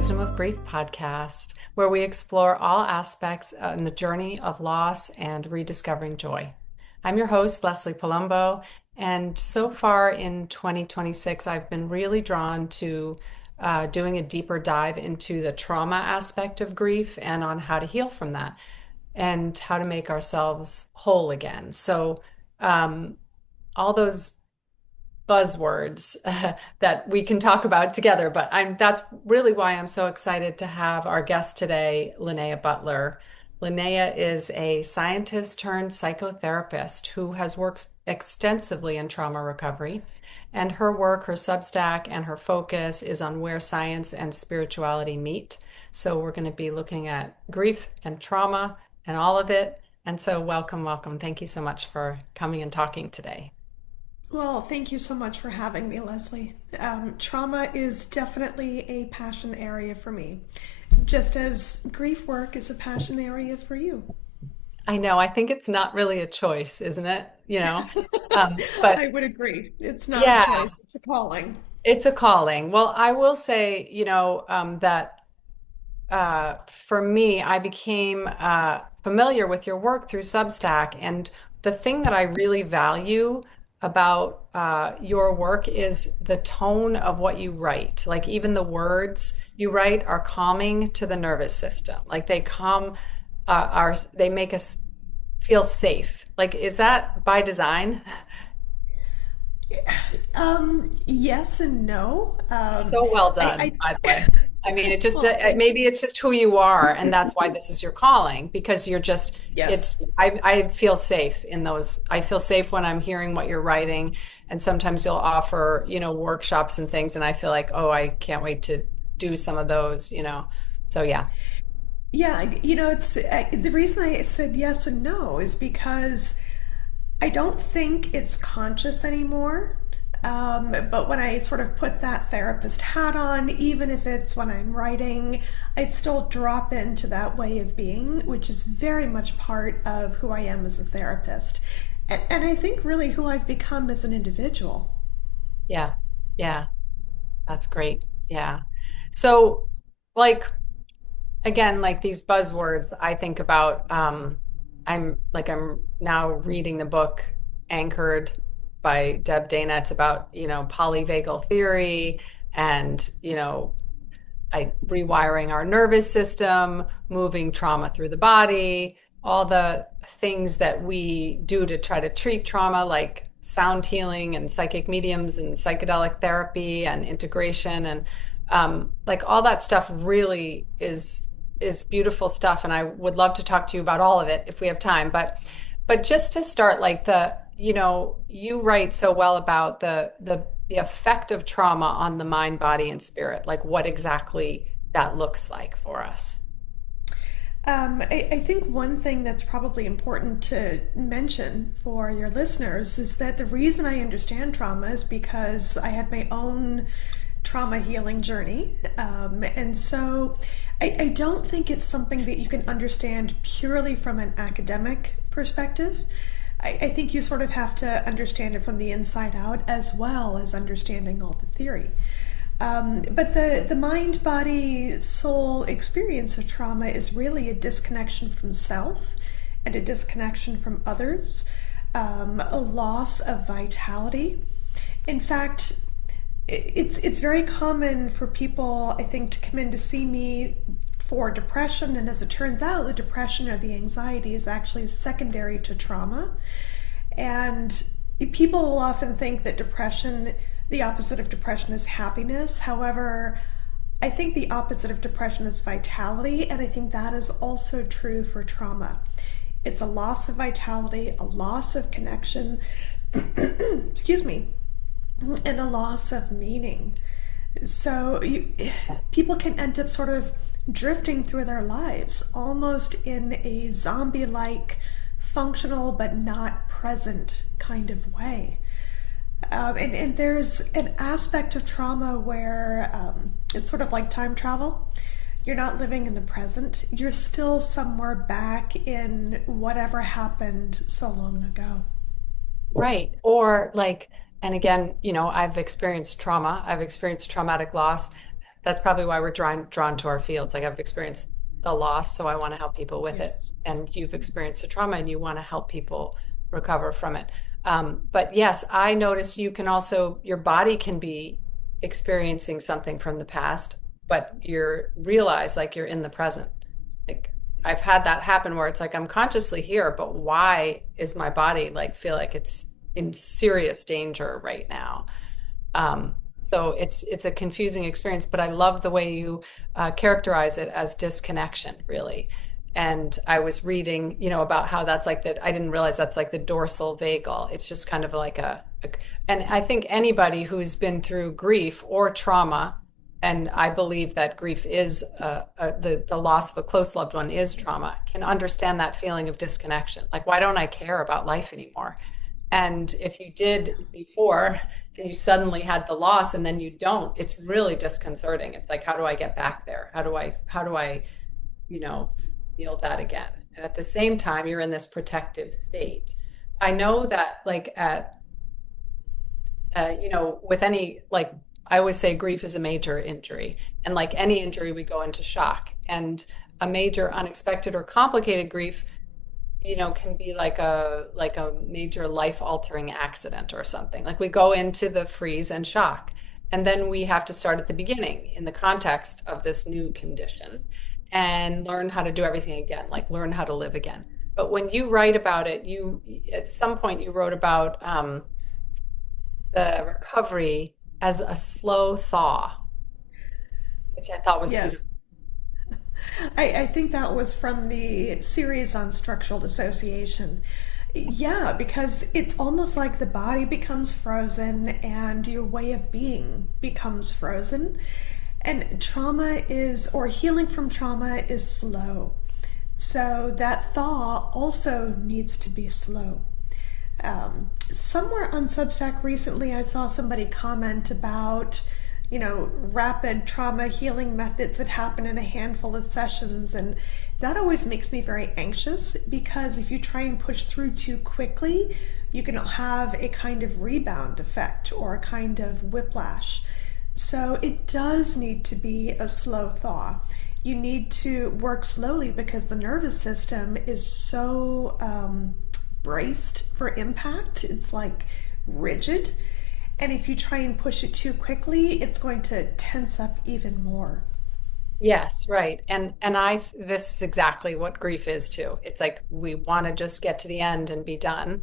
Wisdom of Grief podcast, where we explore all aspects in the journey of loss and rediscovering joy. I'm your host, Leslie Palumbo, and so far in 2026, I've been really drawn to doing a deeper dive into the trauma aspect of grief and on how to heal from that and how to make ourselves whole again. Um, all those buzzwords that we can talk about together. But that's really why I'm so excited to have our guest today, Linnea Butler. Linnea is a scientist turned psychotherapist who has worked extensively in trauma recovery. And her work, her Substack, and her focus is on where science and spirituality meet. So we're going to be looking at grief and trauma and all of it. And so welcome, welcome. Thank you so much for coming and talking today. Well, thank you so much for having me, Leslie. Trauma is definitely a passion area for me, just as grief work is a passion area for you. I know. I think it's not really a choice, isn't it? But I would agree. It's not a yeah, choice, it's a calling. it's a calling. Well, I will say, that for me, I became familiar with your work through Substack. And the thing that I really value about your work is the tone of what you write. Like even the words you write are calming to the nervous system. Like they make us feel safe. Like, is that by design? Yes and no. So well I, done, by the way. I I mean, well, thank maybe you. it's just who you are, and that's why this is your calling, because Yes. I feel safe in those. I feel safe when I'm hearing what you're writing, and sometimes you'll offer, workshops and things, and I feel like, oh, I can't wait to do some of those. So yeah, Yeah, the reason I said yes and no is because I don't think it's conscious anymore. But when I sort of put that therapist hat on, even if it's when I'm writing, I still drop into that way of being, which is very much part of who I am as a therapist. And I think really who I've become as an individual. yeah, yeah, that's great. Yeah. So, like, again, like these buzzwords, I think about, I'm now reading the book Anchored by Deb Dana. It's about, polyvagal theory and, rewiring our nervous system, moving trauma through the body, all the things that we do to try to treat trauma, like sound healing and psychic mediums and psychedelic therapy and integration and like all that stuff really is beautiful stuff. And I would love to talk to you about all of it if we have time. But just to start, like you write so well about the effect of trauma on the mind, body, and spirit, like what exactly that looks like for us. I think one thing that's probably important to mention for your listeners is that the reason I understand trauma is because I had my own trauma healing journey. And so I don't think it's something that you can understand purely from an academic perspective. I think you sort of have to understand it from the inside out as well as understanding all the theory. But the mind, body, soul experience of trauma is really a disconnection from self and a disconnection from others, a loss of vitality. In fact, it's very common for people, I think, to come in to see me for depression, and as it turns out, the depression or the anxiety is actually secondary to trauma. And people will often think that depression, the opposite of depression is happiness. However, I think the opposite of depression is vitality, and I think that is also true for trauma. It's a loss of vitality, a loss of connection, excuse me, and a loss of meaning. So people can end up sort of drifting through their lives almost in a zombie like, functional but not present kind of way. And there's an aspect of trauma where it's sort of like time travel. You're not living in the present, you're still somewhere back in whatever happened so long ago. Right. Or like, and again, I've experienced trauma, I've experienced traumatic loss. That's probably why we're drawn to our fields. Like I've experienced the loss, so I want to help people with it. Yes. And you've experienced the trauma and you want to help people recover from it. But yes, I notice you can also, your body can be experiencing something from the past, but you're realize like you're in the present. Like I've had that happen where it's like I'm consciously here, but why is my body like feel like it's in serious danger right now? Um, so it's a confusing experience, but I love the way you characterize it as disconnection, really. And I was reading, about how that's like that. I didn't realize that's like the dorsal vagal. It's just kind of like and I think anybody who's been through grief or trauma, and I believe that grief is the loss of a close loved one is trauma, can understand that feeling of disconnection. Like, why don't I care about life anymore? And if you did before and you suddenly had the loss and then you don't, it's really disconcerting. It's like, how do I get back there? How do I, you know, feel that again? And at the same time, you're in this protective state. I know that like with any, like, I always say grief is a major injury. And like any injury, we go into shock. And a major unexpected or complicated grief can be like a major life altering accident or something. Like we go into the freeze and shock. And then we have to start at the beginning in the context of this new condition and learn how to do everything again, like learn how to live again. But when you write about it, you at some point you wrote about the recovery as a slow thaw, which I thought was beautiful. Yes. I think that was from the series on structural dissociation. Yeah, because it's almost like the body becomes frozen and your way of being becomes frozen. And trauma is, or healing from trauma is slow. So that thaw also needs to be slow. Somewhere on Substack recently, I saw somebody comment about, rapid trauma healing methods that happen in a handful of sessions. And that always makes me very anxious because if you try and push through too quickly, you can have a kind of rebound effect or a kind of whiplash. So it does need to be a slow thaw. You need to work slowly because the nervous system is so braced for impact. It's like rigid. And if you try and push it too quickly, it's going to tense up even more. Yes, right. And this is exactly what grief is too. It's like we want to just get to the end and be done.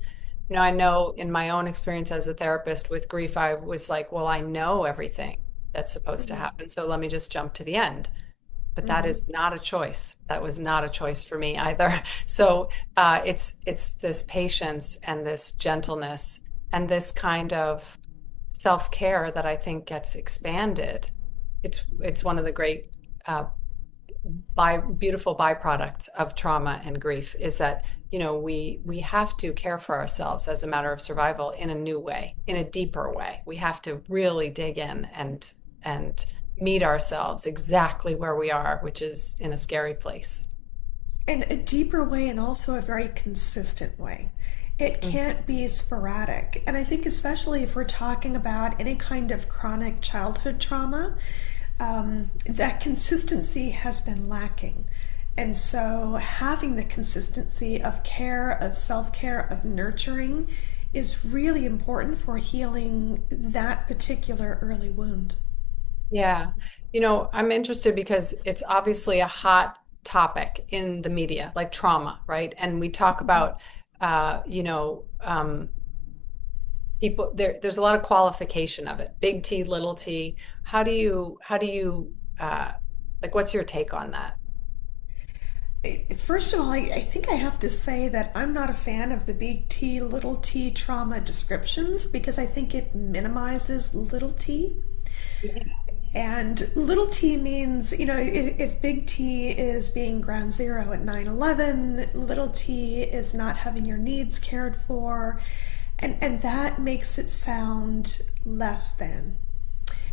I know in my own experience as a therapist with grief, I was like, well, I know everything that's supposed to Mm-hmm. happen, so let me just jump to the end. But that Mm-hmm. is not a choice. That was not a choice for me either. So it's this patience and this gentleness and this kind of self-care that I think gets expanded. It's one of the great uh, beautiful byproducts of trauma and grief is that we have to care for ourselves as a matter of survival in a new way, in a deeper way. We have to really dig in and meet ourselves exactly where we are, which is in a scary place. In a deeper way and also a very consistent way. It Mm. can't be sporadic. And I think, especially if we're talking about any kind of chronic childhood trauma, that consistency has been lacking. And so, having the consistency of care, of self care, of nurturing is really important for healing that particular early wound. Yeah. I'm interested because it's obviously a hot topic in the media, like trauma, right? And we talk about, uh, you know, um, people there's a lot of qualification of it. Big T, little T. How do you like what's your take on that? First of all, I think I have to say that I'm not a fan of the big T, little t trauma descriptions because I think it minimizes little t. And little t means, if big T is being ground zero at 9/11, little t is not having your needs cared for, and that makes it sound less than.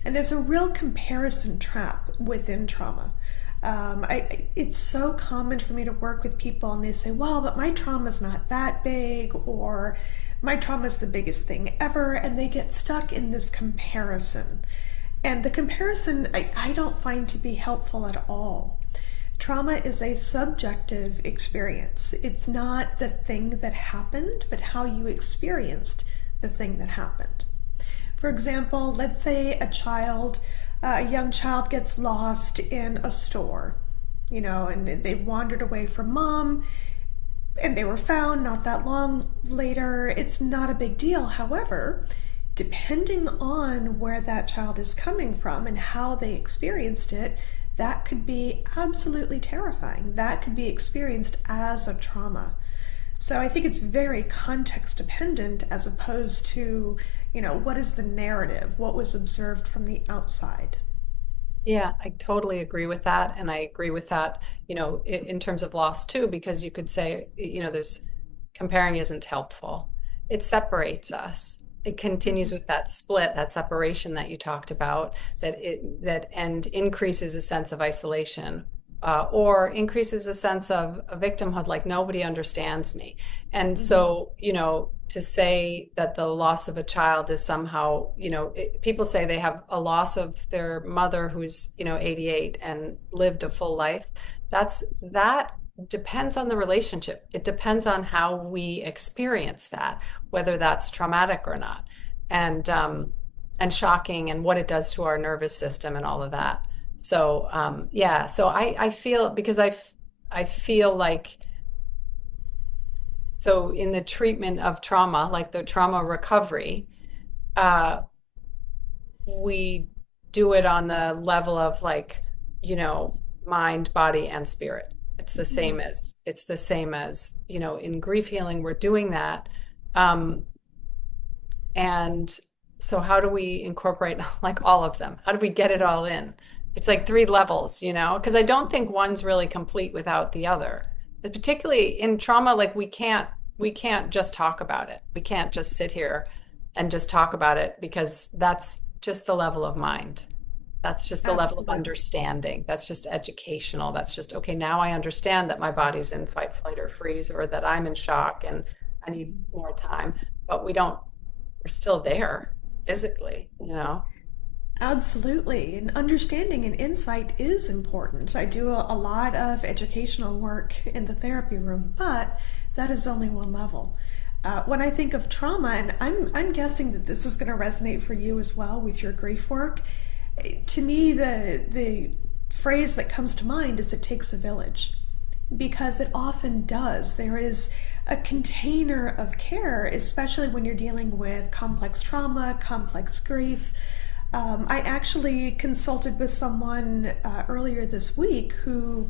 And there's a real comparison trap within trauma. It's so common for me to work with people and they say, well, but my trauma's not that big, or my trauma's the biggest thing ever, and they get stuck in this comparison. And the comparison I don't find to be helpful at all. Trauma is a subjective experience. It's not the thing that happened, but how you experienced the thing that happened. For example, let's say a young child gets lost in a store, and they wandered away from mom and they were found not that long later. It's not a big deal. However, depending on where that child is coming from and how they experienced it, that could be absolutely terrifying. That could be experienced as a trauma. So I think it's very context dependent as opposed to, what is the narrative? What was observed from the outside? Yeah, I totally agree with that. And I agree with that, in terms of loss too, because you could say, there's comparing isn't helpful. It separates us. It continues Mhm. with that split, that separation that you talked about, that and increases a sense of isolation, or increases a sense of a victimhood, like nobody understands me. And Mhm. so, to say that the loss of a child is somehow, people say they have a loss of their mother who's, 88 and lived a full life. That depends on the relationship. It depends on how we experience that, whether that's traumatic or not, and and shocking, and what it does to our nervous system and all of that. So yeah, so I feel, because I feel like, so in the treatment of trauma, like the trauma recovery, uh, we do it on the level of, like, mind, body, and spirit. Mhm. It's the same as, in grief healing, we're doing that. Um, and so how do we incorporate like all of them? How do we get it all in? It's like three levels, because I don't think one's really complete without the other. Particularly in trauma, like we can't just talk about it. We can't just sit here and just talk about it, because that's just the level of mind. That's just the level of Absolutely. understanding. That's just educational. That's just, okay, now I understand that my body's in fight, flight, or freeze, or that I'm in shock and I need more time. But we're still there physically. Absolutely. And understanding and insight is important. I do a lot of educational work in the therapy room, but that is only one level. When I think of trauma, and I'm guessing that this is going to resonate for you as well with your grief work, to me, the phrase that comes to mind is it takes a village, because it often does. There is a container of care, especially when you're dealing with complex trauma, complex grief. I actually consulted with someone earlier this week who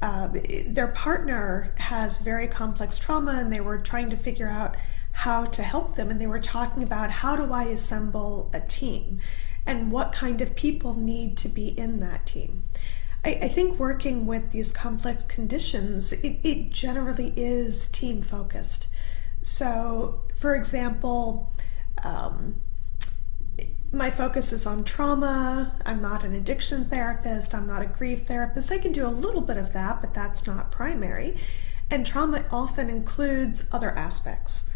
uh, their partner has very complex trauma, and they were trying to figure out how to help them. And they were talking about, how do I assemble a team and what kind of people need to be in that team. I think working with these complex conditions, it generally is team focused. So, for example, um, my focus is on trauma. I'm not an addiction therapist. I'm not a grief therapist. I can do a little bit of that, but that's not primary. And trauma often includes other aspects.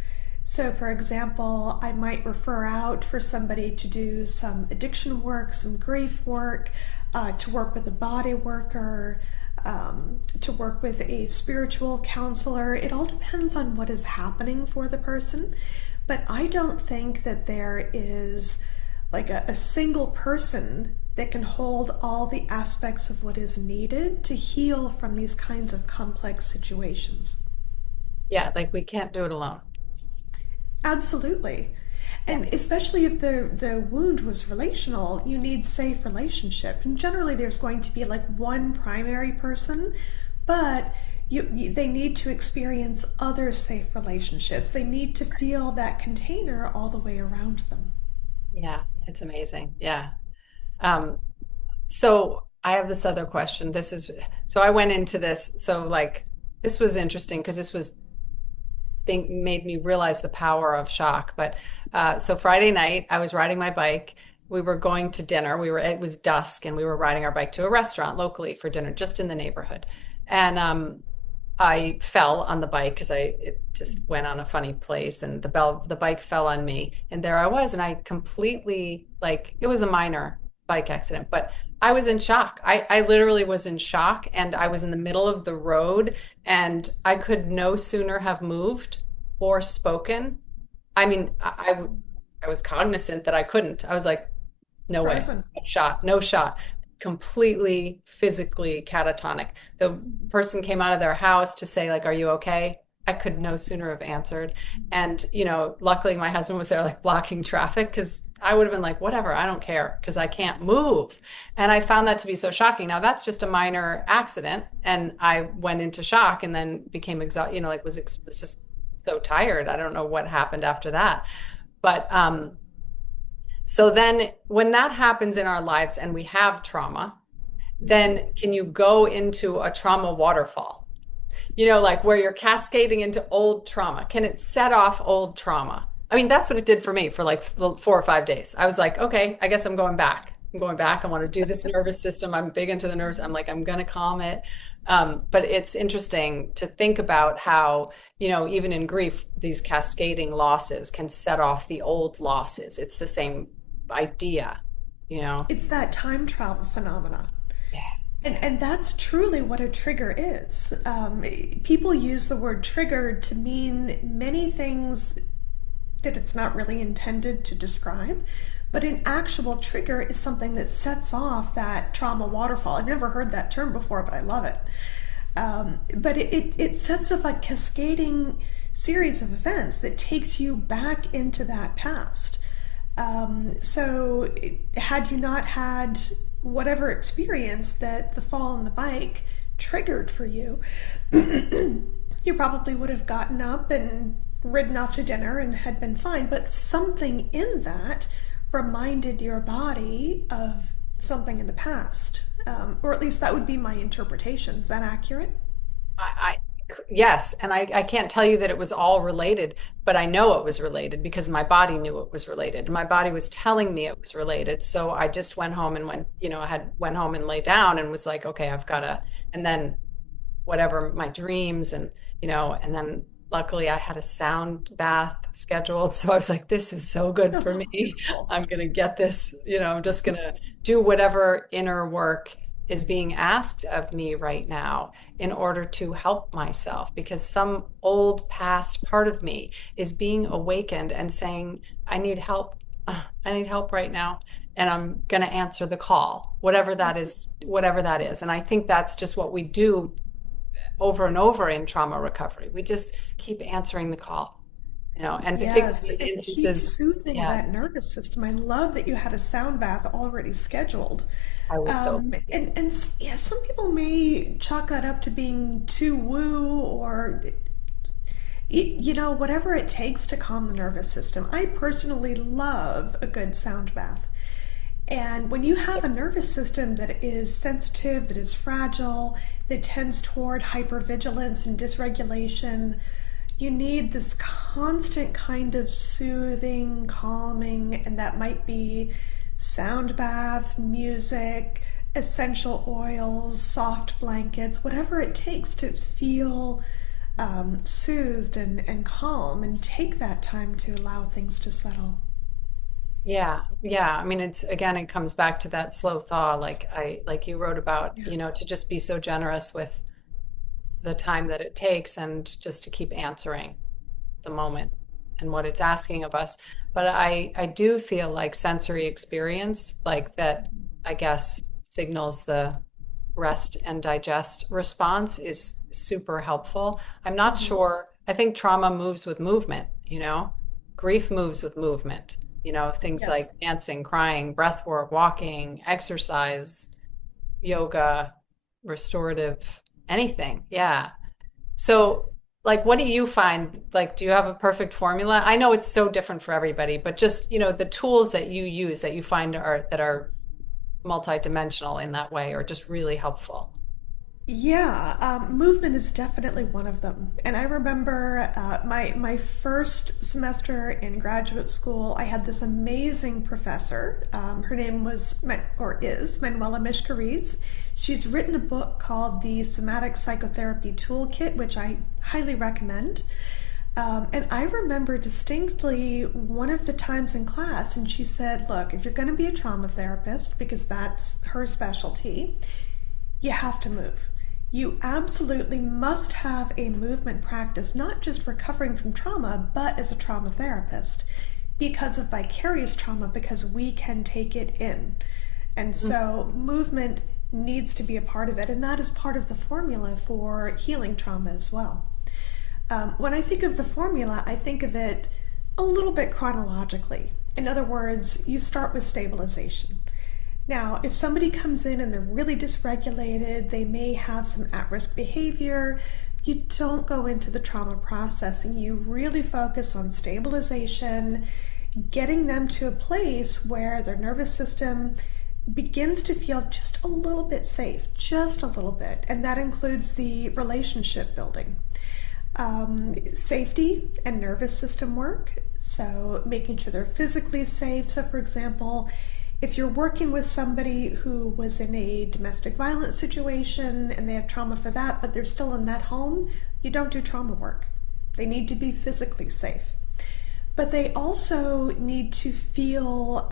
So, for example, I might refer out for somebody to do some addiction work, some grief work, to work with a body worker, to work with a spiritual counselor. It all depends on what is happening for the person. But I don't think that there is like a single person that can hold all the aspects of what is needed to heal from these kinds of complex situations. Yeah, like we can't do it alone. Absolutely. Yeah. And especially if the wound was relational, you need safe relationship. And generally, there's going to be like one primary person, but they need to experience other safe relationships. They need to feel that container all the way around them. Yeah, it's amazing. Yeah. Um, so I have this other question. So I went into this. So, like, this was interesting because this was think made me realize the power of shock. But so Friday night, I was riding my bike. We were going to dinner. It was dusk, and we were riding our bike to a restaurant locally for dinner, just in the neighborhood. And I fell on the bike because it just went on a funny place, and the bike fell on me, and there I was, and I completely, like, it was a minor. bike accident, but I was in shock. I literally was in shock, and I was in the middle of the road, and I could no sooner have moved or spoken. I mean, I was cognizant that I couldn't. I was like, no way. Frozen. No shot. No shot. Completely physically catatonic. The person came out of their house to say, like, are you okay? I could no sooner have answered. And, luckily my husband was there like blocking traffic because I would have been like, whatever, I don't care because I can't move. And I found that to be so shocking. Now that's just a minor accident. And I went into shock and then became exhausted, like was just so tired. I don't know what happened after that. But so then when that happens in our lives and we have trauma, then can you go into a trauma waterfall? Like where you're cascading into old trauma. Can it set off old trauma? I mean, that's what it did for me for like 4 or 5 days. I was like, okay, I guess I'm going back. I'm going back. I want to do this nervous system. I'm big into the nerves. I'm like, I'm going to calm it. But it's interesting to think about how, even in grief, these cascading losses can set off the old losses. It's the same idea. It's that time travel phenomena. Yeah. And that's truly what a trigger is. People use the word trigger to mean many things that it's not really intended to describe. But an actual trigger is something that sets off that trauma waterfall. I've never heard that term before, but I love it. But it sets up a cascading series of events that takes you back into that past. So had you not had whatever experience that the fall on the bike triggered for you, you probably would have gotten up and ridden off to dinner and had been fine. But something in that reminded your body of something in the past. Or at least that would be my interpretation. Is that accurate? I yes, and I can't tell you that it was all related, but I know it was related because my body knew it was related. My body was telling me it was related. So I just went home and went home and lay down and was like, okay, I've got to, and then whatever my dreams and then luckily I had a sound bath scheduled. So I was like, this is so good for Oh, me. beautiful. I'm going to get this, I'm just going to do whatever inner work is being asked of me right now in order to help myself because some old past part of me is being awakened and saying, I need help. I need help right now. And I'm going to answer the call, whatever that is, whatever that is. And I think that's just what we do over and over in trauma recovery. We just keep answering the call, and Yes, particularly in it keeps instances, soothing yeah, that nervous system. I love that you had a sound bath already scheduled. I was so, Yeah, some people may chalk that up to being too woo or whatever it takes to calm the nervous system. I personally love a good sound bath. And when you have a nervous system that is sensitive, that is fragile, that tends toward hypervigilance and dysregulation, you need this constant kind of soothing, calming, and that might be sound bath, music, essential oils, soft blankets, whatever it takes to feel soothed and calm, and take that time to allow things to settle. yeah, yeah. I mean, it comes back to that slow thaw, like you wrote about, Yeah. to just be so generous with the time that it takes and just to keep answering the moment and what it's asking of us. But I do feel like sensory experience, like that, I guess, signals the rest and digest response is super helpful. I'm not Mhm. sure. I think trauma moves with movement. Grief moves with movement, things like Yes. dancing, crying, breath work, walking, exercise, yoga, restorative, anything. Yeah. So, like, what do you find? Like, do you have a perfect formula? I know it's so different for everybody, but just, the tools that you use that you find that are multidimensional in that way are just really helpful. Yeah, movement is definitely one of them. And I remember my first semester in graduate school, I had this amazing professor. Her name was, or is, Manuela Mishka-Reeds. She's written a book called The Somatic Psychotherapy Toolkit, which I highly recommend. And I remember distinctly one of the times in class, and she said, look, if you're going to be a trauma therapist, because that's her specialty, you have to move. You absolutely must have a movement practice, not just recovering from trauma, but as a trauma therapist because of vicarious trauma, because we can take it in. And so movement needs to be a part of it, and that is part of the formula for healing trauma as well. When I think of the formula, I think of it a little bit chronologically. In other words, you start with stabilization. Now, if somebody comes in and they're really dysregulated, they may have some at-risk behavior, you don't go into the trauma processing. You really focus on stabilization, getting them to a place where their nervous system begins to feel just a little bit safe, just a little bit. And that includes the relationship building. Safety and nervous system work. So making sure they're physically safe. So for example, if you're working with somebody who was in a domestic violence situation and they have trauma for that, but they're still in that home, you don't do trauma work. They need to be physically safe. But they also need to feel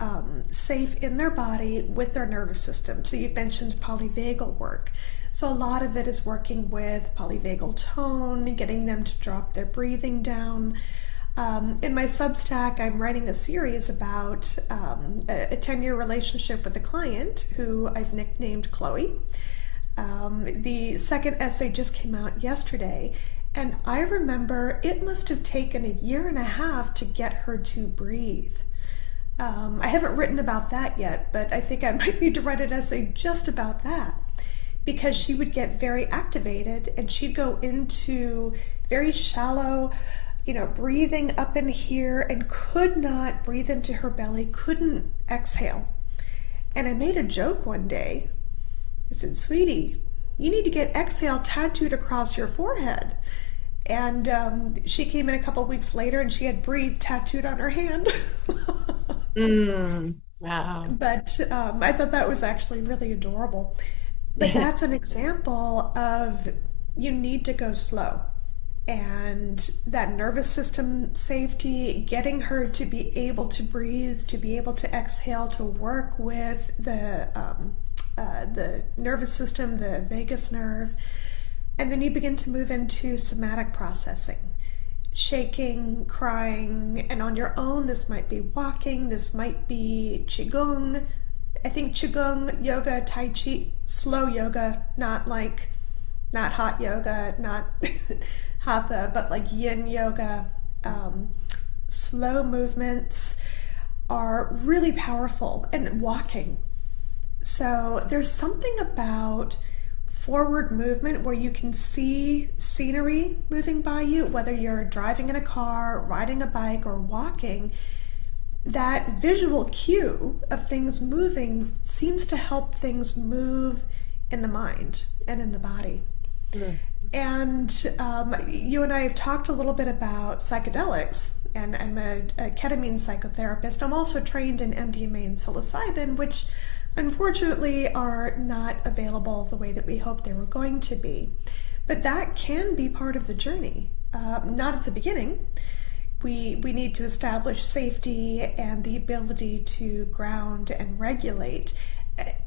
safe in their body with their nervous system. So you've mentioned polyvagal work. So a lot of it is working with polyvagal tone, getting them to drop their breathing down. In my Substack, I'm writing a series about a 10-year relationship with a client who I've nicknamed Chloe. The second essay just came out yesterday, and I remember it must have taken a year and a half to get her to breathe. I haven't written about that yet, but I think I might need to write an essay just about that, because she would get very activated and she'd go into very shallow, breathing up in here and could not breathe into her belly, couldn't exhale. And I made a joke one day. I said, sweetie, you need to get exhale tattooed across your forehead. And she came in a couple of weeks later and she had breathe tattooed on her hand. Wow. But I thought that was actually really adorable. But that's an example of you need to go slow. And that nervous system safety, getting her to be able to breathe, to be able to exhale, to work with the nervous system, the vagus nerve. And then you begin to move into somatic processing, shaking, crying, and on your own, this might be walking, this might be qigong. I think qigong, yoga, tai chi, slow yoga, not hot yoga, not hatha, but like yin yoga. Slow movements are really powerful, and walking. So there's something about forward movement where you can see scenery moving by you, whether you're driving in a car, riding a bike, or walking. That visual cue of things moving seems to help things move in the mind and in the body. Mm. And you and I have talked a little bit about psychedelics, and I'm a ketamine psychotherapist. I'm also trained in MDMA and psilocybin, which unfortunately are not available the way that we hoped they were going to be. But that can be part of the journey. Not at the beginning. We need to establish safety and the ability to ground and regulate.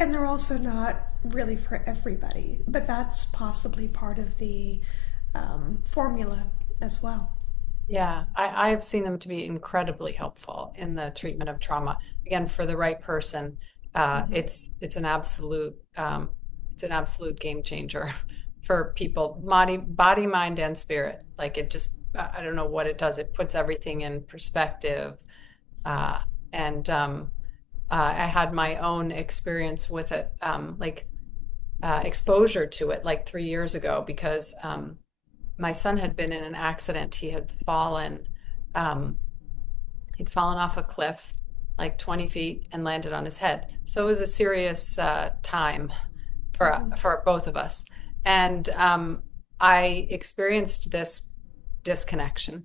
And they're also not really for everybody, but that's possibly part of the formula as well. Yeah, I have seen them to be incredibly helpful in the treatment of trauma. Again, for the right person, Mm-hmm. it's an absolute game changer for people, body, mind, and spirit. Like it just, I don't know what it does. It puts everything in perspective. And I had my own experience with it, exposure to it like 3 years ago because my son had been in an accident. Um, he'd fallen off a cliff like 20 feet and landed on his head. So it was a serious time Mm-hmm. for both of us. And I experienced this disconnection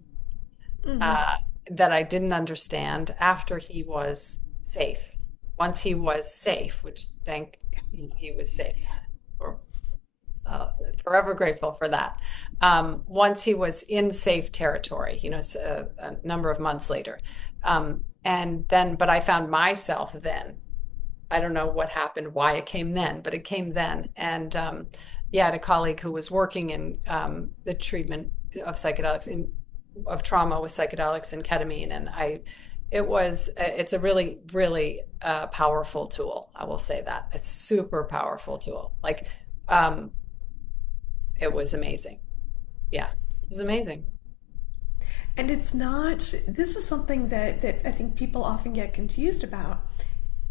Mm-hmm. uh, that I didn't understand after he was safe. Once he was safe, which thank he was safe, or uh, forever grateful for that. Once he was in safe territory, a number of months later. And then, but I found myself then. I don't know what happened, why it came then, but it came then. And yeah, I had a colleague who was working in the treatment of psychedelics, of trauma with psychedelics and ketamine, and it's a really, really powerful tool. I will say that it's super powerful tool. Like, um, it was amazing. Yeah, it was amazing. And it's not, this is something that I think people often get confused about.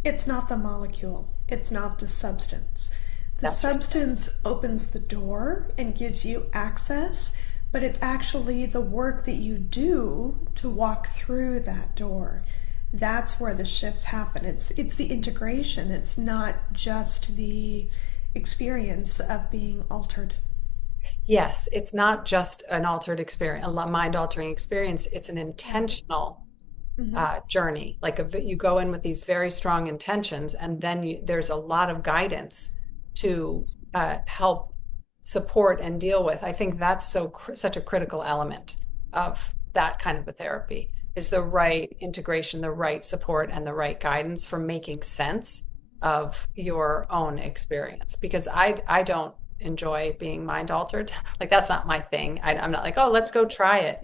It's not the molecule, it's not the substance. The That's right. substance opens the door and gives you access, but it's actually the work that you do to walk through that door. That's where the shifts happen. It's the integration. It's not just the experience of being altered. Yes, it's not just an altered experience, a mind altering experience. It's an intentional Mm-hmm. journey. You go in with these very strong intentions, and then there's a lot of guidance to help support and deal with. I think that's such a critical element of that kind of a therapy is the right integration, the right support, and the right guidance for making sense of your own experience. Because I don't enjoy being mind altered. Like that's not my thing. I'm not like, oh, let's go try it.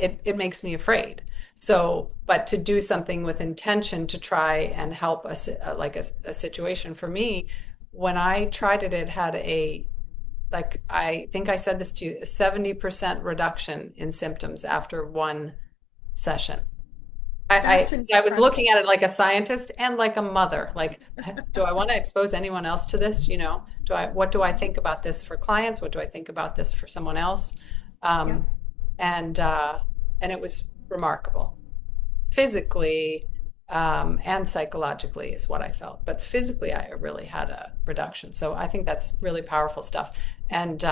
It makes me afraid. So, but to do something with intention to try and help a situation for me, when I tried it, it had like I think I said this to you, a 70% reduction in symptoms after one session. That's I was looking incredible. at it like a scientist and like a mother. Like, do I want to expose anyone else to this? What do I think about this for clients? What do I think about this for someone else? Yeah. Um, and and it was remarkable physically and psychologically is what I felt. But physically, I really had a reduction. So I think that's really powerful stuff. And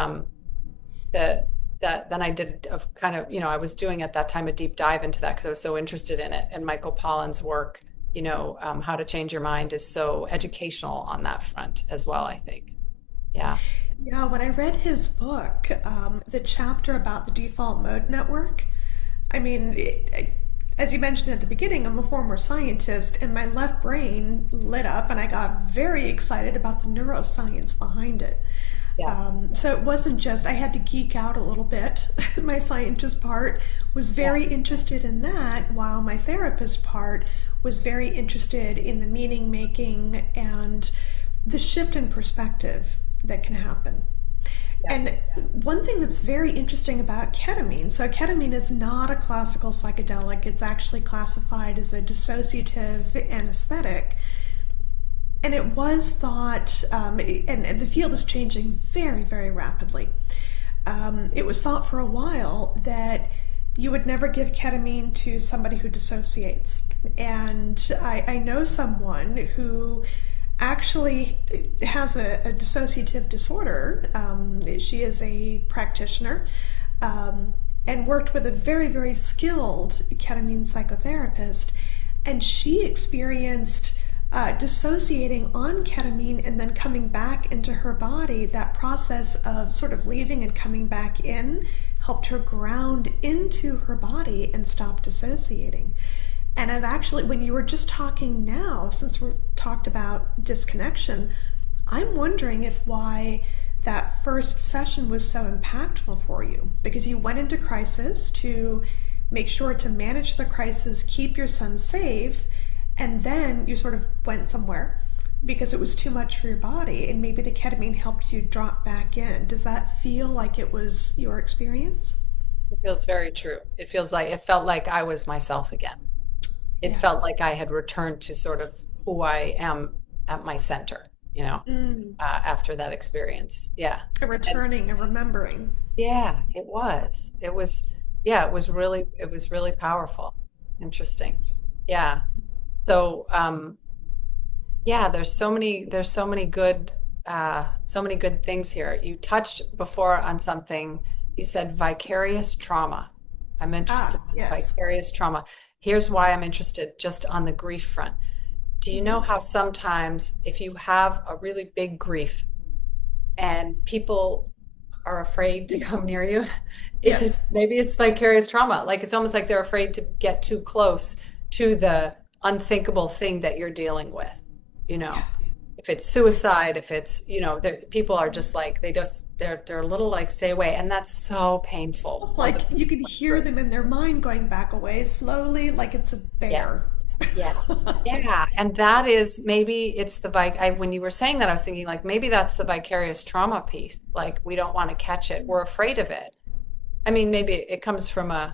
the that then I did a kind of, I was doing at that time a deep dive into that because I was so interested in it. And Michael Pollan's work, How to Change Your Mind is so educational on that front as well, I think. Yeah. Yeah, when I read his book, the chapter about the default mode network, I mean, as you mentioned at the beginning, I'm a former scientist, and my left brain lit up, and I got very excited about the neuroscience behind it. Yeah. So it wasn't just, I had to geek out a little bit. My scientist part was Yeah. very interested in that, while my therapist part was very interested in the meaning making and the shift in perspective that can happen. Yeah. And one thing that's very interesting about ketamine, so ketamine is not a classical psychedelic, it's actually classified as a dissociative anesthetic. And it was thought, and the field is changing very, very rapidly. It was thought for a while that you would never give ketamine to somebody who dissociates. And I know someone who actually has a dissociative disorder. She is a practitioner and worked with a very, very skilled ketamine psychotherapist. And she experienced dissociating on ketamine and then coming back into her body. That process of sort of leaving and coming back in helped her ground into her body and stop dissociating. And I've actually, when you were just talking now, since we talked about disconnection, I'm wondering if why that first session was so impactful for you, because you went into crisis to make sure to manage the crisis, keep your son safe, and then you sort of went somewhere because it was too much for your body, and maybe the ketamine helped you drop back in. Does that feel like it was your experience? It feels very true. It felt like I was myself again. It Yeah. felt like I had returned to sort of who I am at my center, Mm. after that experience. Yeah. A And returning, a remembering. yeah, it was. Yeah, it was really powerful. Interesting. Yeah. So, yeah, so many good things here. You touched before on something. You said vicarious trauma. I'm interested Ah, in yes. vicarious trauma. Here's why I'm interested just on the grief front. Do you Mm-hmm. know how sometimes if you have a really big grief, and people are afraid to come near you. Is it Yes. maybe it's vicarious trauma? Like it's almost like they're afraid to get too close to the unthinkable thing that you're dealing with, you Yeah. know. If it's suicide, if it's, people are just like they're a little like stay away, and that's so painful Almost for the like people you can going through hear it. them in their mind going back away slowly, like it's a Yeah. bear. Yeah. Yeah, and that is maybe it's the vic I when you were saying that I was thinking like maybe that's the vicarious trauma piece. Like we don't want to catch it. We're afraid of it. I mean, maybe it comes from I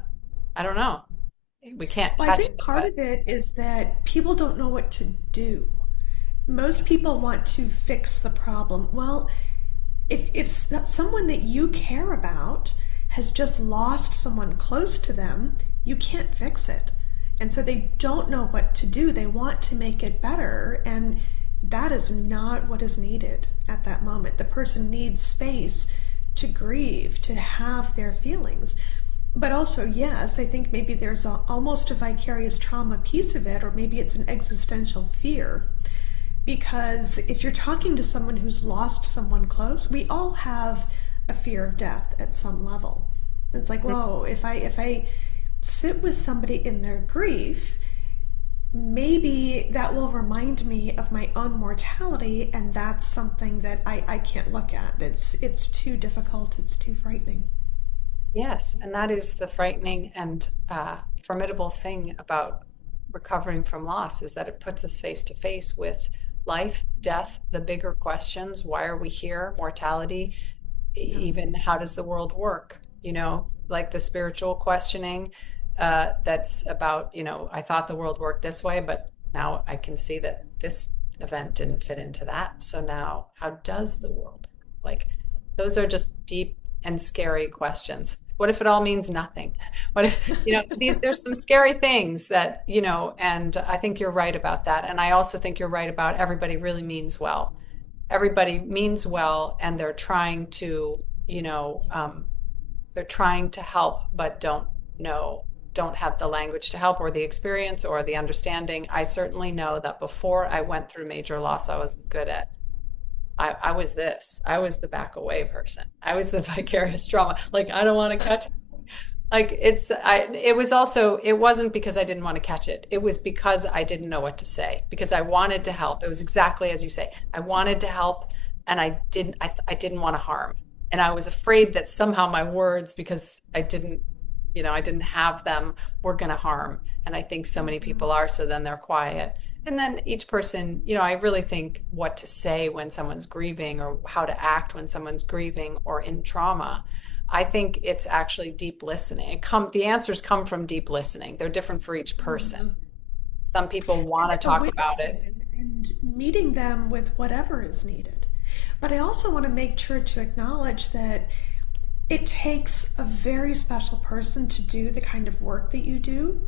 don't know. We can't Well, I catch think it, part but of it is that people don't know what to do. Most people want to fix the problem. Well, if someone that you care about has just lost someone close to them, you can't fix it. And so they don't know what to do. They want to make it better, and that is not what is needed at that moment. The person needs space to grieve, to have their feelings. But also, yes, I think maybe there's almost a vicarious trauma piece of it, or maybe it's an existential fear. Because if you're talking to someone who's lost someone close, we all have a fear of death at some level. It's like, whoa, if I sit with somebody in their grief, maybe that will remind me of my own mortality, and that's something that I can't look at. It's too difficult, it's too frightening. yes, and that is the frightening and formidable thing about recovering from loss is that it puts us face to face with life, death, the bigger questions. Why are we here? Mortality, Yeah. even how does the world work? Like the spiritual questioning that's about, I thought the world worked this way, but now I can see that this event didn't fit into that. So now, how does the world? Like, those are just deep and scary questions. What if it all means nothing? What if, there's some scary things that, and I think you're right about that. And I also think you're right about everybody really means well. Everybody means well, and you know, um, they're trying to help, but know, don't have the language to help or the experience or the understanding. I certainly know that before I went through major loss, I was good at. I was this. I was the back away person. I was the vicarious trauma. Like I don't want to catch. Like it was also, it wasn't because I didn't want to catch it. It was because I didn't know what to say, because I wanted to help. It was exactly as you say. I wanted to help and I didn't want to harm. And I was afraid that somehow my words, because I didn't have them, were going to harm. And I think so many people are, so then they're quiet. And then each person, I really think what to say when someone's grieving or how to act when someone's grieving or in trauma. I think it's actually deep listening. The answers come from deep listening. They're different for each person. Mhm. Some people want to And talk about witnessing it. and meeting them with whatever is needed. But I also want to make sure to acknowledge that it takes a very special person to do the kind of work that you do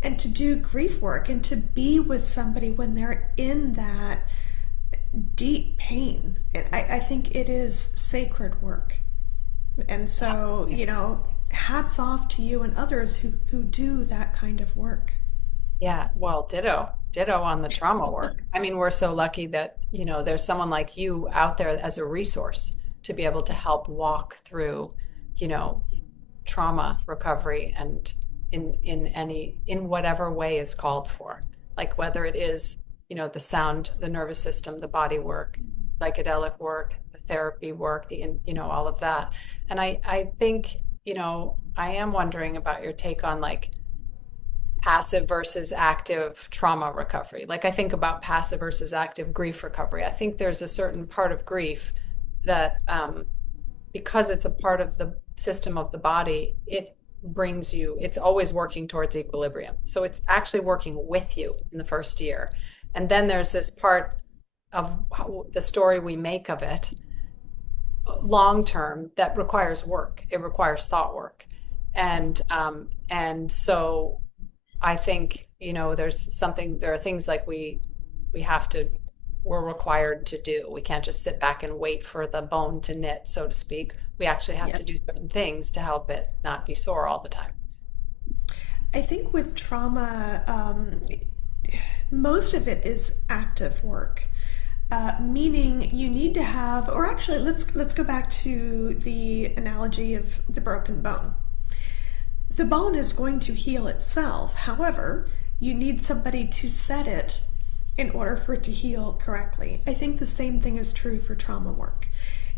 and to do grief work and to be with somebody when they're in that deep pain. And I think it is sacred work. And so, hats off to you and others who do that kind of work. Yeah, well, ditto on the trauma work. I mean, we're so lucky that, there's someone like you out there as a resource to be able to help walk through, you know, trauma recovery and in whatever way is called for. Like whether it is, the sound, the nervous system, the body work, psychedelic work, the therapy work, all of that. And I think, I am wondering about your take on like passive versus active trauma recovery. Like I think about passive versus active grief recovery. I think there's a certain part of grief that, because it's a part of the system of the body, it's always working towards equilibrium. So it's actually working with you in the first year. And then there's this part of the story we make of it long term that requires work. It requires thought work. And so I think, there are things like we have to, we're required to do. We can't just sit back and wait for the bone to knit, so to speak. We actually have to Yes. do certain things to help it not be sore all the time. I think with trauma, most of it is active work. Meaning you need to have, or actually, let's go back to the analogy of the broken bone. The bone is going to heal itself. However, you need somebody to set it in order for it to heal correctly. I think the same thing is true for trauma work.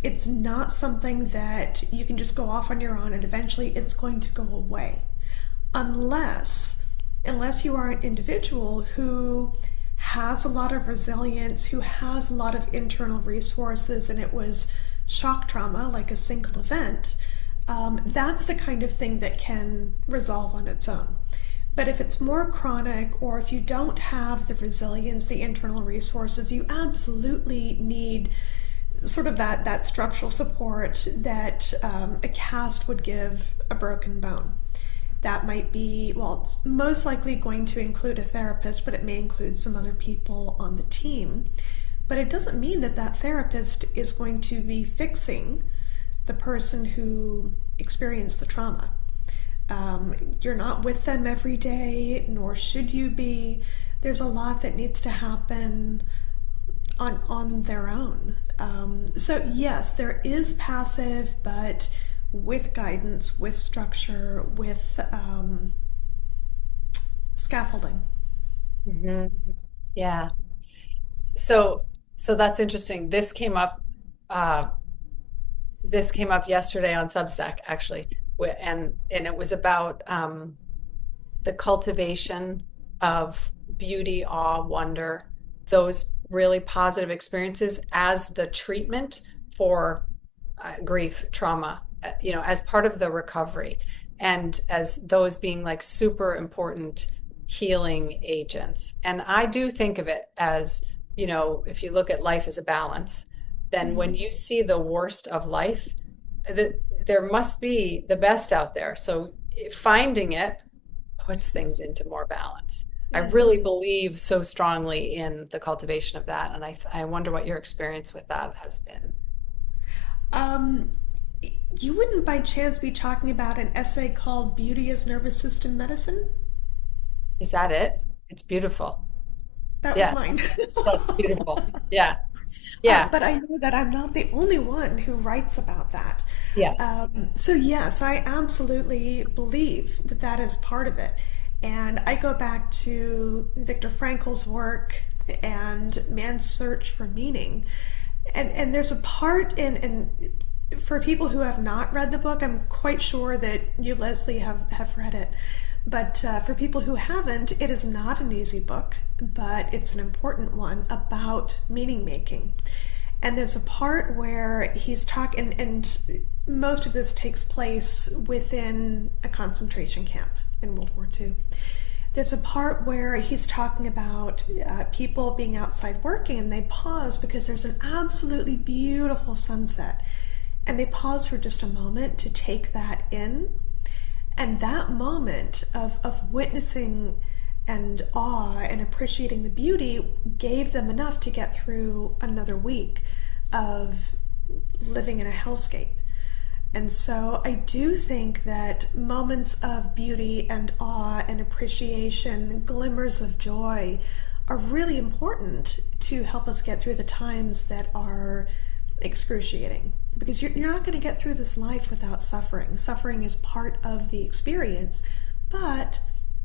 It's not something that you can just go off on your own and eventually it's going to go away. Unless you are an individual who has a lot of resilience, who has a lot of internal resources, and it was shock trauma, like a single event, that's the kind of thing that can resolve on its own. But if it's more chronic, or if you don't have the resilience, the internal resources, you absolutely need sort of that structural support that a cast would give a broken bone. That might be, well, it's most likely going to include a therapist, but it may include some other people on the team. But it doesn't mean that that therapist is going to be fixing the person who experienced the trauma. You're not with them every day, nor should you be. There's a lot that needs to happen on their own. So yes, there is passive, but with guidance, with structure, with scaffolding. Hmm. Yeah. So, so that's interesting. Uh, this came up yesterday on Substack, actually, and it was about the cultivation of beauty, awe, wonder, those really positive experiences as the treatment for grief, trauma, as part of the recovery, and as those being like super important healing agents. And I do think of it as, if you look at life as a balance, then when Mm-hmm. you see the worst of life, that there must be the best out there. So finding it puts things into more balance. I really Mm-hmm. believe so strongly in the cultivation of that, and I wonder what your experience with that has been. Um, you wouldn't by chance be talking about an essay called Beauty as Nervous System Medicine? Is that it? It's beautiful. That was Yeah, mine. that's beautiful. Yeah, yeah, But I know that I'm not the only one who writes about that. yeah. So, yes, I absolutely believe that that is part of it. And I go back to Viktor Frankl's work and Man's Search for Meaning. And there's a part in for people who have not read the book, I'm quite sure that you, Leslie, have read it. But for people who haven't, it is not an easy book, but it's an important one about meaning making. And there's a part where he's talking, and most of this takes place within a concentration camp in World War II. There's a part where he's talking about people being outside working and they pause because there's an absolutely beautiful sunset. And they pause for just a moment to take that in. And that moment of witnessing and awe and appreciating the beauty gave them enough to get through another week of living in a hellscape. And so I do think that moments of beauty and awe and appreciation, glimmers of joy, are really important to help us get through the times that are excruciating. Because you're not going to get through this life without suffering. Suffering is part of the experience, but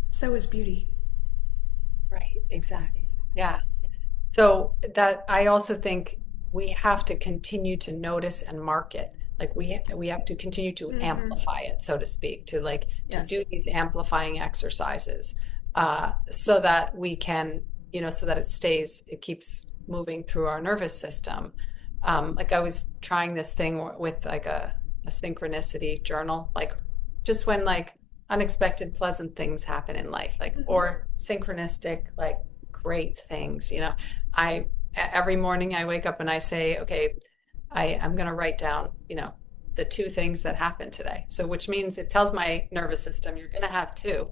so is beauty. Right, exactly. Yeah. So that I also think we have to continue to notice and mark it. Like we have to continue to Mm-hmm. amplify it, so to speak, to do Yes. these amplifying exercises, so that we can, so that it keeps moving through our nervous system. Like I was trying this thing with like a synchronicity journal, like just when like unexpected pleasant things happen in life, like Mm-hmm. or synchronistic, like great things. I every morning I wake up and I say, okay, I'm going to write down, the two things that happened today. So, which means it tells my nervous system you're going to have two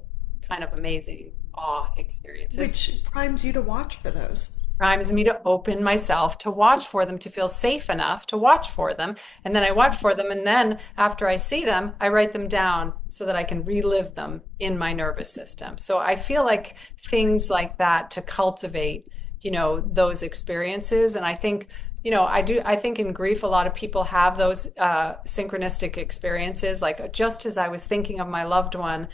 kind of amazing awe experiences. Which primes you to watch for those. Primes me to open myself to watch for them, to feel safe enough to watch for them. And then I watch for them. And then after I see them, I write them down so that I can relive them in my nervous system. So I feel like things like that to cultivate those experiences. And I think, I think in grief, a lot of people have those synchronistic experiences. Like just as I was thinking of my loved one,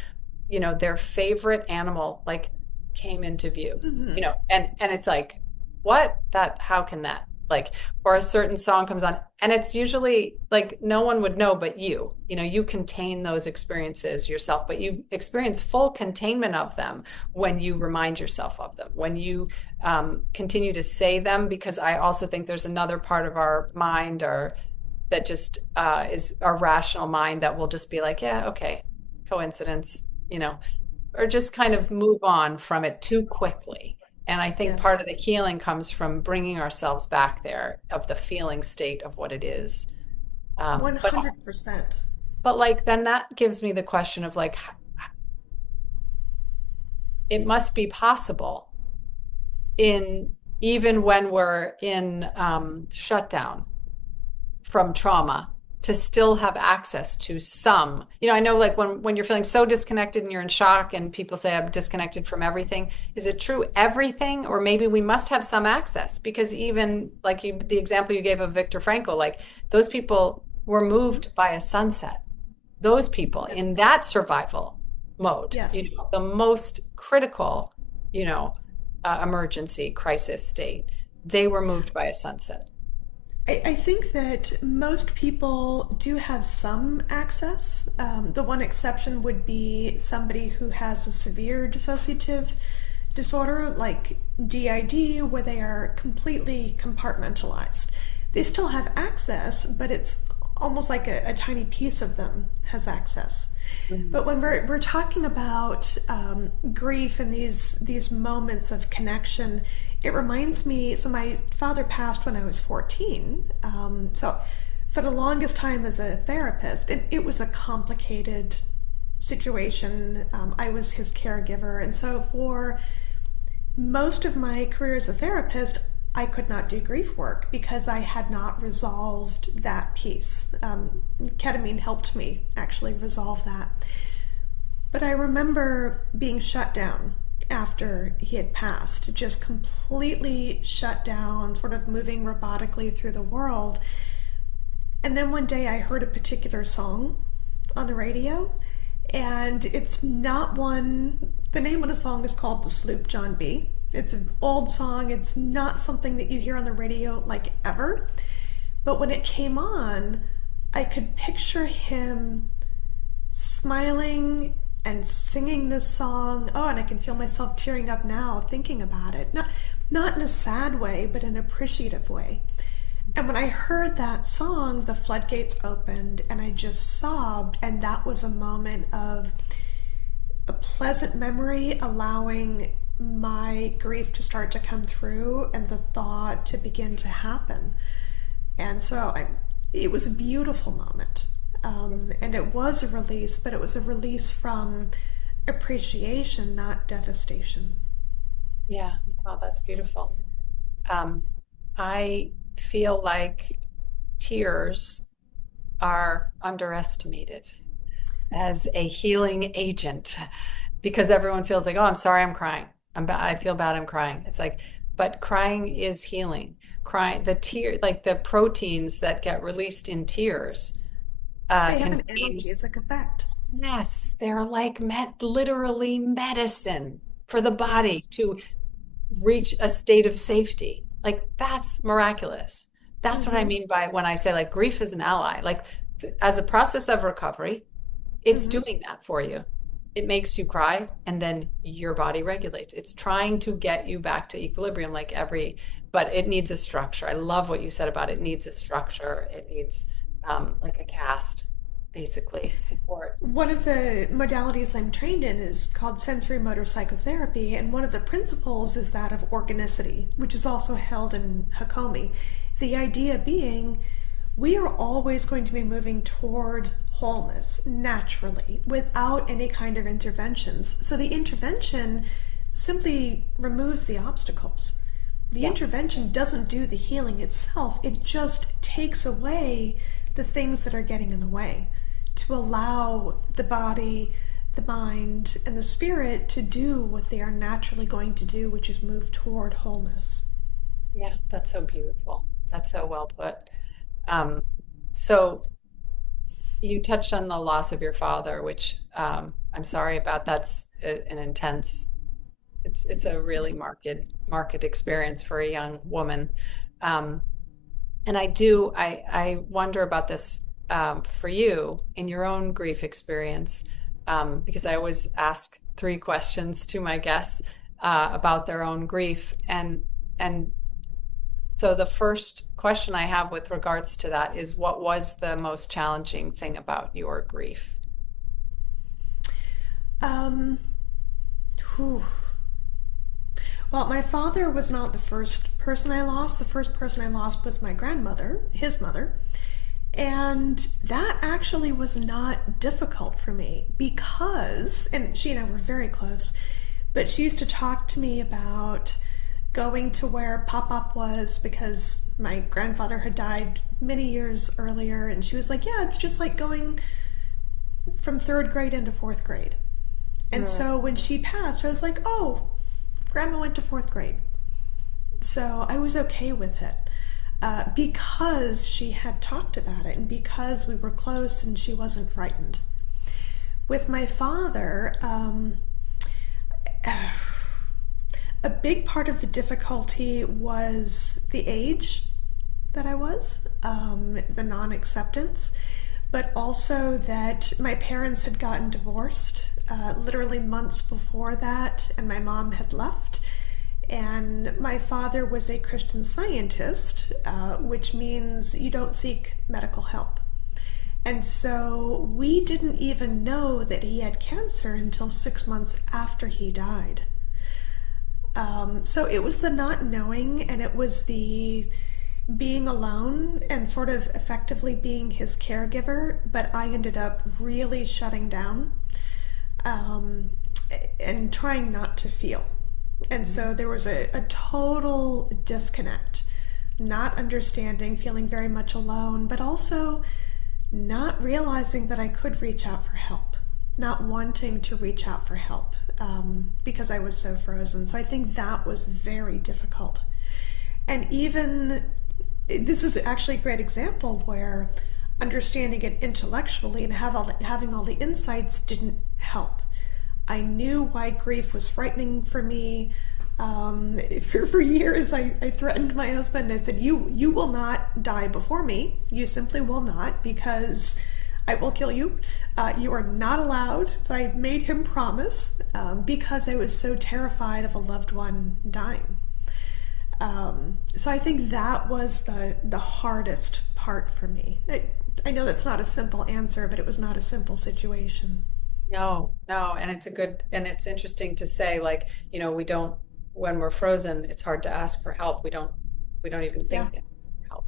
their favorite animal like came into view, Hmm. and it's like, how can that, like, or a certain song comes on and it's usually like no one would know but you contain those experiences yourself, but you experience full containment of them when you remind yourself of them, when you continue to say them, because I also think there's another part of our mind, or that just is our rational mind, that will just be like, yeah, okay, coincidence, or just kind of Yes. move on from it too quickly. And I think part Yes. of the healing comes from bringing ourselves back there of the feeling state of what it is. But 100%. like then that gives me the question of like, it must be possible in, even when we're in shutdown from trauma, to still have access to some, I know, like when you're feeling so disconnected and you're in shock and people say I'm disconnected from everything, is it true everything, or maybe we must have some access? Because even like the example you gave of Viktor Frankl, like those people were moved by a sunset. Those people in Yes. that survival mode, Yes. the most critical, you know emergency crisis state, they were moved by a sunset. I think that most people do have some access. The one exception would be somebody who has a severe dissociative disorder like DID, where they are completely compartmentalized. They still have access, but it's almost like a tiny piece of them has access. Mhm. But when we're talking about grief and these moments of connection, it reminds me. So my father passed when I was 14. So for the longest time as a therapist, it was a complicated situation. I was his caregiver, and so for most of my career as a therapist, I could not do grief work because I had not resolved that piece. Ketamine helped me actually resolve that. But I remember being shut down after he had passed, just completely shut down, sort of moving robotically through the world. And then one day I heard a particular song on the radio, and it's not one, the name of the song is called The Sloop John B. It's an old song, it's not something that you hear on the radio like ever. But when it came on, I could picture him smiling and singing this song. Oh, and I can feel myself tearing up now thinking about it. Not in a sad way, but in an appreciative way. And when I heard that song, the floodgates opened and I just sobbed. And that was a moment of a pleasant memory, allowing my grief to start to come through and the thought to begin to happen. And so it was a beautiful moment. And it was a release, but it was a release from appreciation, not devastation. Yeah, wow, that's beautiful. um, I feel like tears are underestimated as a healing agent, because everyone feels like, oh, I'm sorry, I'm crying. I feel bad, I'm crying. It's like, but crying is healing. Crying, the tear, like the proteins that get released in tears, They have an contain, analgesic effect. yes, they're like literally medicine for the body Yes. to reach a state of safety. Like that's miraculous. That's what I Mm-hmm. mean by when I say like grief is an ally. Like as a process of recovery, it's Mm-hmm. doing that for you. It makes you cry and then your body regulates. It's trying to get you back to equilibrium, like but it needs a structure. I love what you said about it. It needs a structure. It needs like a cast, basically, support. One of the modalities I'm trained in is called sensory motor psychotherapy, and one of the principles is that of organicity, which is also held in Hakomi. The idea being we are always going to be moving toward wholeness naturally without any kind of interventions. So the intervention simply removes the obstacles. The Yeah. intervention doesn't do the healing itself, it just takes away the things that are getting in the way to allow the body, the mind, and the spirit to do what they are naturally going to do, which is move toward wholeness. Yeah, that's so beautiful. That's so well put. Um, so you touched on the loss of your father, which I'm sorry about. That's an intense. It's a really marked experience for a young woman. Um, and I wonder about this for you in your own grief experience, because I always ask three questions to my guests about their own grief, and so the first question I have with regards to that is, what was the most challenging thing about your grief? Um, whew. Well, my father was not the first person I lost. The first person I lost was my grandmother, his mother. And that actually was not difficult for me because, and she and I were very close, but she used to talk to me about going to where Pop Up was because my grandfather had died many years earlier. And she was like, yeah, it's just like going from third grade into fourth grade. And Mm. so when she passed, I was like, oh, Grandma went to fourth grade. So I was okay with it because she had talked about it and because we were close and she wasn't frightened. With my father, a big part of the difficulty was the age that I was, the non acceptance, but also that my parents had gotten divorced literally months before that, and my mom had left. And my father was a Christian Scientist, which means you don't seek medical help. And so we didn't even know that he had cancer until 6 months after he died. So it was the not knowing, and it was the being alone and sort of effectively being his caregiver, but I ended up really shutting down and trying not to feel. And so there was a total disconnect, not understanding, feeling very much alone, but also not realizing that I could reach out for help, not wanting to reach out for help because I was so frozen. So I think that was very difficult. And even this is actually a great example where understanding it intellectually and having all the insights didn't help. I knew why grief was frightening for me. For years, I threatened my husband. I said, you will not die before me. You simply will not, because I will kill you. You are not allowed. So I made him promise because I was so terrified of a loved one dying. So I think that was the hardest part for me. I know that's not a simple answer, but it was not a simple situation. No, no, and it's interesting to say, like, we don't, when we're frozen, it's hard to ask for help. We don't even Yeah. think to ask for help.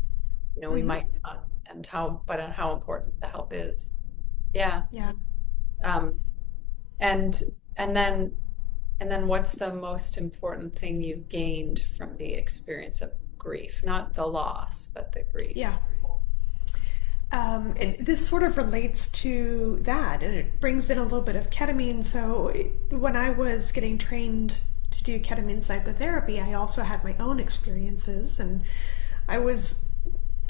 We Mm-hmm. might not, but how important the help is. Yeah. Yeah. Um, and and then and then what's the most important thing you've gained from the experience of grief? Not the loss, but the grief. Yeah. And this sort of relates to that, and it brings in a little bit of ketamine. So when I was getting trained to do ketamine psychotherapy, I also had my own experiences, and I was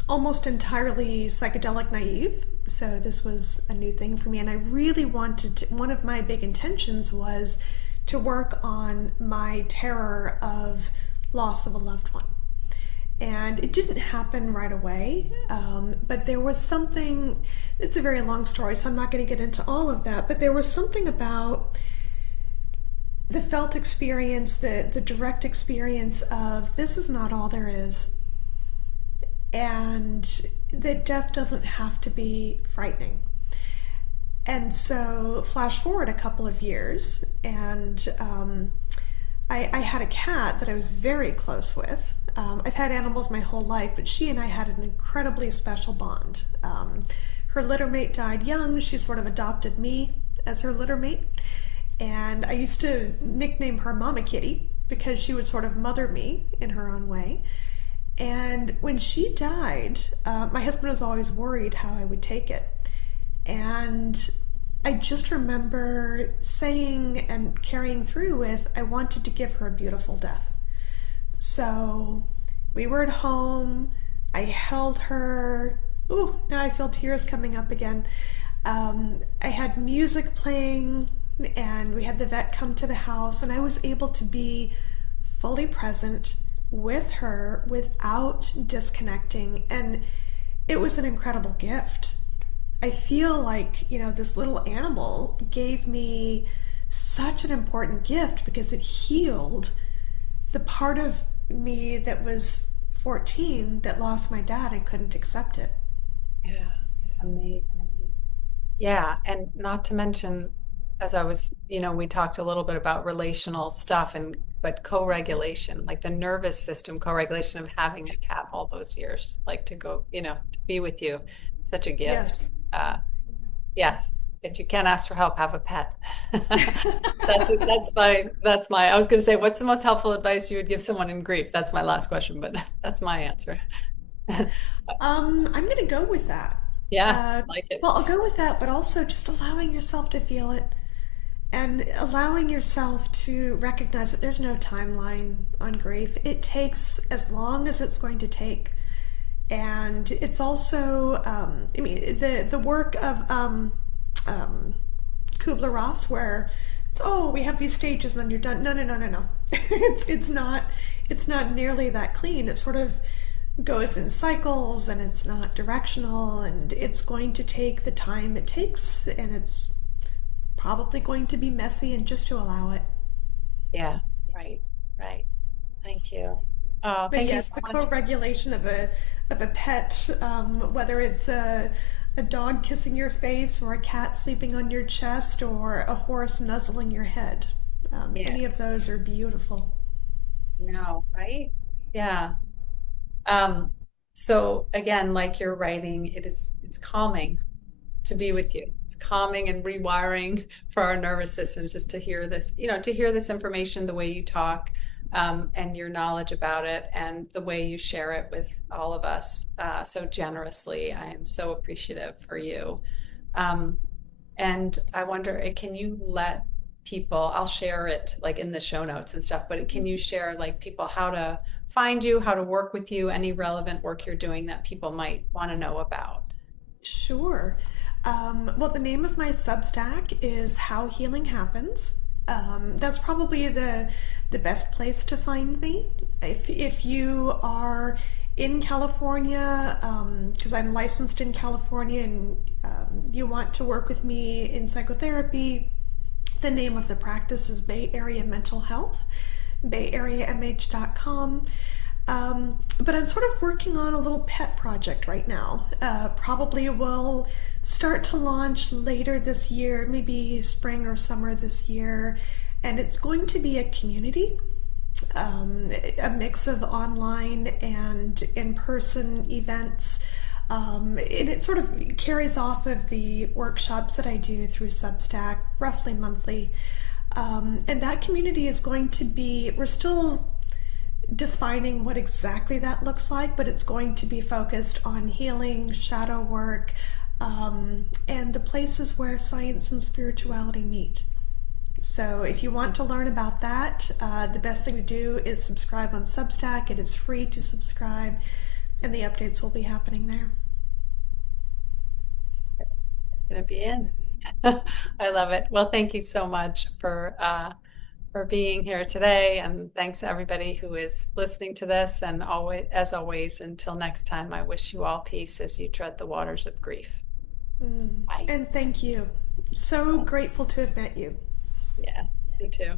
almost entirely psychedelic naive. So this was a new thing for me, and I really wanted to, one of my big intentions was to work on my terror of loss of a loved one. And it didn't happen right away, but there was something, it's a very long story, so I'm not going to get into all of that, but there was something about the felt experience, the direct experience of this is not all there is, and that death doesn't have to be frightening. And so flash forward a couple of years, and I had a cat that I was very close with. I've had animals my whole life, but she and I had an incredibly special bond. Her litter mate died young. She sort of adopted me as her litter mate. And I used to nickname her Mama Kitty because she would sort of mother me in her own way. And when she died, my husband was always worried how I would take it. And I just remember saying and carrying through with, I wanted to give her a beautiful death. So we were at home. I held her. Ooh, now I feel tears coming up again. I had music playing, and we had the vet come to the house, and I was able to be fully present with her without disconnecting. And it was an incredible gift. I feel like, this little animal gave me such an important gift because it healed the part of me that was 14 that lost my dad and couldn't accept it. Yeah, amazing. Yeah, and not to mention, as I was, we talked a little bit about relational stuff and but co-regulation, like the nervous system co-regulation of having a cat all those years, like to go, to be with you, such a gift. Yes. Yes, if you can't ask for help, have a pet. That's my. I was going to say, what's the most helpful advice you would give someone in grief? That's my last question, but that's my answer. I'm going to go with that. Yeah, Uh, like it. well, I'll go with that, but also just allowing yourself to feel it and allowing yourself to recognize that there's no timeline on grief. It takes as long as it's going to take. And it's also, the work of Kubler-Ross, where it's, oh, we have these stages and then you're done. No, no, no, no, no. It's not nearly that clean. It sort of goes in cycles, and it's not directional, and it's going to take the time it takes, and it's probably going to be messy, and just to allow it. Yeah, right, right. Thank you. Oh, But thank you yes, so the much. co-regulation of a pet, whether it's a dog kissing your face, or a cat sleeping on your chest, or a horse nuzzling your head, Yeah, any of those are beautiful. no, right? Yeah. Um, so again, like you're writing, it's calming to be with you. It's calming and rewiring for our nervous systems just to hear this, to hear this information, the way you talk, and your knowledge about it, and the way you share it with all of us so generously. I am so appreciative for you. Um, and I wonder, can you let people, I'll share it like in the show notes and stuff, but can you share like people how to find you, how to work with you, any relevant work you're doing that people might want to know about? Sure. Well, the name of my Substack is How Healing Happens. That's probably the best place to find me. If you are in California, because I'm licensed in California, and you want to work with me in psychotherapy, the name of the practice is Bay Area Mental Health, bayareamh.com. But I'm sort of working on a little pet project right now. Probably will start to launch later this year, maybe spring or summer this year. And it's going to be a community, a mix of online and in person events. And it sort of carries off of the workshops that I do through Substack, roughly monthly. And that community is going to be, we're still defining what exactly that looks like, but it's going to be focused on healing, shadow work, and the places where science and spirituality meet. So if you want to learn about that, the best thing to do is subscribe on Substack. It is free to subscribe, and the updates will be happening there. Gonna be in. I love it. Well, thank you so much for being here today, and thanks to everybody who is listening to this. And always, as always, until next time, I wish you all peace as you tread the waters of grief. Bye. And thank you. So grateful to have met you. Yeah, me too.